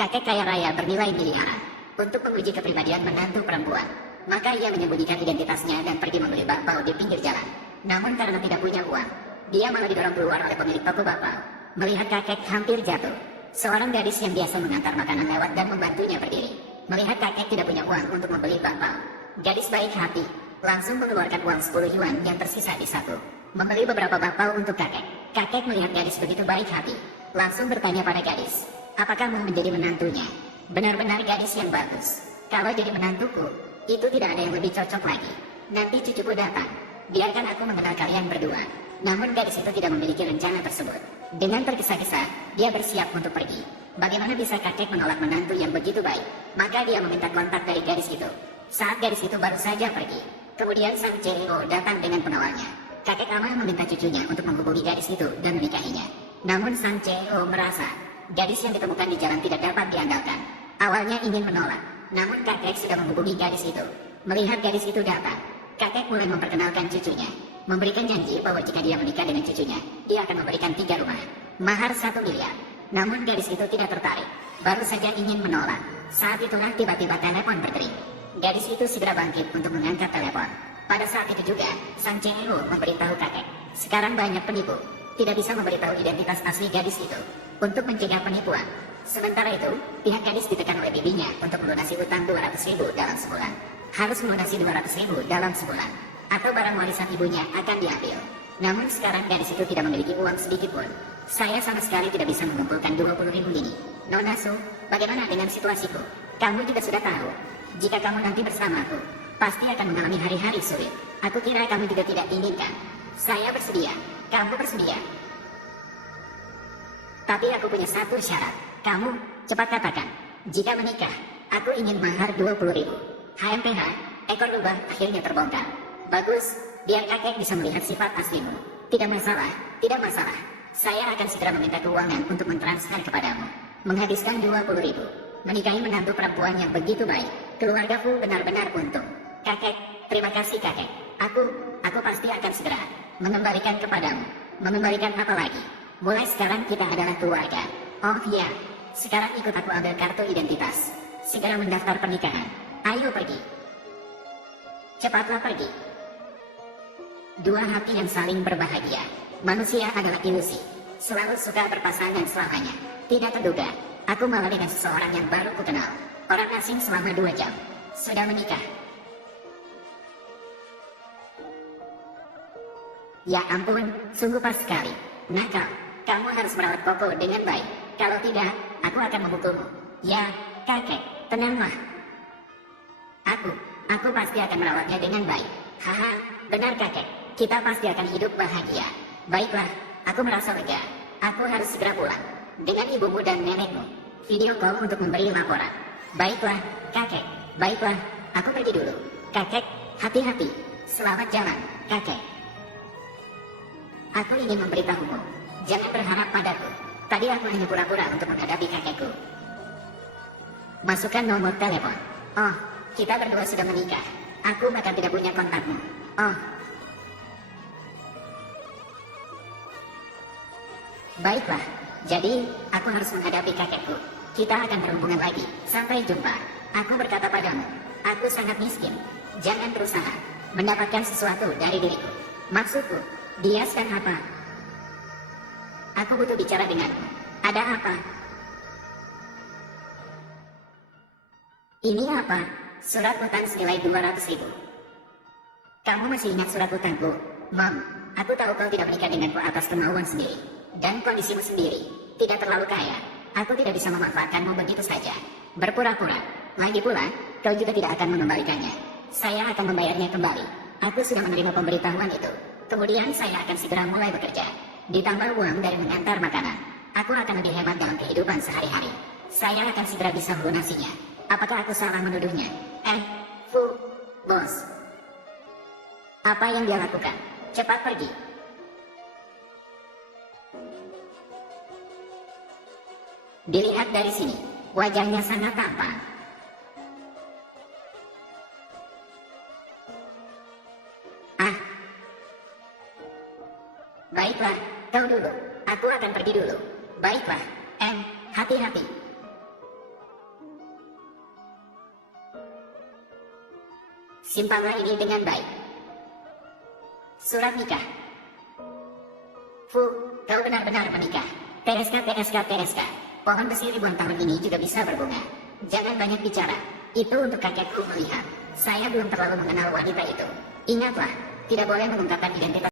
Kakek kaya raya bernilai miliaran. Untuk menguji kepribadian menantu perempuan, maka ia menyembunyikan identitasnya dan pergi membeli bakpao di pinggir jalan. Namun karena tidak punya uang, dia malah didorong keluar oleh pemilik toko bakpao. Melihat kakek hampir jatuh, seorang gadis yang biasa mengantar makanan lewat dan membantunya berdiri. Melihat kakek tidak punya uang untuk membeli bakpao, gadis baik hati langsung mengeluarkan uang 10 yuan yang tersisa di saku, membeli beberapa bakpao untuk kakek. Kakek melihat gadis begitu baik hati, langsung bertanya pada gadis, apakah mau menjadi menantunya? Benar-benar gadis yang bagus. Kalau jadi menantuku, itu tidak ada yang lebih cocok lagi. Nanti cucuku datang, biarkan aku mengenal kalian berdua. Namun gadis itu tidak memiliki rencana tersebut. Dengan tergesa-gesa, dia bersiap untuk pergi. Bagaimana bisa kakek menolak menantu yang begitu baik? Maka dia meminta kontak dari gadis itu. Saat gadis itu baru saja pergi, kemudian sang CEO datang dengan pengawalnya. Kakek lama meminta cucunya untuk menghubungi gadis itu dan menikahinya. Namun sang CEO merasa gadis yang ditemukan di jalan tidak dapat diandalkan. Awalnya ingin menolak, namun kakek sudah menghubungi gadis itu. Melihat gadis itu datang, kakek mulai memperkenalkan cucunya, memberikan janji bahwa jika dia menikah dengan cucunya, dia akan memberikan 3 rumah, mahar 1 miliar. Namun gadis itu tidak tertarik, baru saja ingin menolak. Saat itulah tiba-tiba telepon berdering. Gadis itu segera bangkit untuk mengangkat telepon. Pada saat itu juga, sang CEO memberitahu kakek, sekarang banyak penipu, tidak bisa memberitahu identitas asli gadis itu. Untuk mencegah penipuan, sementara itu, pihak gadis ditekan oleh bibinya untuk melunasi utang 200.000 dalam sebulan. Harus melunasi 200.000 dalam sebulan, atau barang warisan ibunya akan diambil. Namun sekarang gadis itu tidak memiliki uang sedikit pun. Saya sama sekali tidak bisa mengumpulkan 20.000 ini. Nona Su, bagaimana dengan situasiku? Kamu juga sudah tahu, jika kamu nanti bersamaku, pasti akan mengalami hari-hari sulit. Aku kira kamu juga tidak inginkan. Saya bersedia, kamu bersedia. Tapi aku punya satu syarat. Kamu, cepat katakan. Jika menikah, aku ingin mahar 20.000. HMPH, ekor lubang akhirnya terbongkar. Bagus, biar kakek bisa melihat sifat aslimu. Tidak masalah, tidak masalah. Saya akan segera meminta keuangan untuk mentransfer kepadamu. Menghabiskan 20.000. Menikahi menantu perempuan yang begitu baik. Keluargaku benar-benar untung. Kakek, terima kasih kakek. Aku pasti akan segera mengembalikan kepadamu. Mengembalikan apa lagi? Mulai sekarang kita adalah keluarga. Oh iya, sekarang ikut aku ambil kartu identitas. Segera mendaftar pernikahan. Ayo pergi. Cepatlah pergi. Dua hati yang saling berbahagia. Manusia adalah ilusi. Selalu suka berpasangan selamanya. Tidak terduga, aku malah dengan seseorang yang baru kukenal. Orang asing selama 2 jam. Sudah menikah. Ya ampun, sungguh pas sekali. Nakal. Kamu harus merawat Koko dengan baik. Kalau tidak, aku akan membukulmu. Ya, kakek, tenanglah. Aku pasti akan merawatnya dengan baik. Haha, benar kakek. Kita pasti akan hidup bahagia. Baiklah, aku merasa lega. Aku harus segera pulang. Dengan ibumu dan nenekmu. Video call untuk memberi laporan. Baiklah, kakek. Baiklah, aku pergi dulu. Kakek, hati-hati. Selamat jalan, kakek. Aku ingin memberitahumu. Jangan berharap padaku. Tadi aku hanya pura-pura untuk menghadapi kakekku. Masukkan nomor telepon. Oh, kita berdua sudah menikah. Aku bahkan tidak punya kontakmu. Oh. Baiklah, jadi aku harus menghadapi kakekku. Kita akan berhubungan lagi. Sampai jumpa. Aku berkata padamu, aku sangat miskin. Jangan berusaha mendapatkan sesuatu dari diriku. Maksudku, dia sekarang apa? Aku butuh bicara denganmu. Ada apa? Ini apa? Surat utang senilai 200.000. Kamu masih ingat surat utangku? Mom, aku tahu kau tidak menikah denganku atas kemauan sendiri. Dan kondisimu sendiri tidak terlalu kaya. Aku tidak bisa memanfaatkanmu begitu saja. Berpura-pura. Lagi pula, kau juga tidak akan mengembalikannya. Saya akan membayarnya kembali. Aku sudah menerima pemberitahuan itu. Kemudian saya akan segera mulai bekerja. Ditambah uang dari mengantar makanan. Aku akan lebih hemat dalam kehidupan sehari-hari. Saya akan segera bisa melunasinya. Apakah aku salah menuduhnya? Bos. Apa yang dia lakukan? Cepat pergi. Dilihat dari sini, wajahnya sangat tampan. Baiklah, kau dulu. Aku akan pergi dulu. Baiklah, hati-hati. Simpanlah ini dengan baik. Surat nikah. Fu, kau benar-benar menikah. Tereska, Tereska, Tereska. Pohon besi ribuan tahun ini juga bisa berbunga. Jangan banyak bicara. Itu untuk kakekku melihat. Saya belum terlalu mengenal wanita itu. Ingatlah, tidak boleh mengungkapkan identitas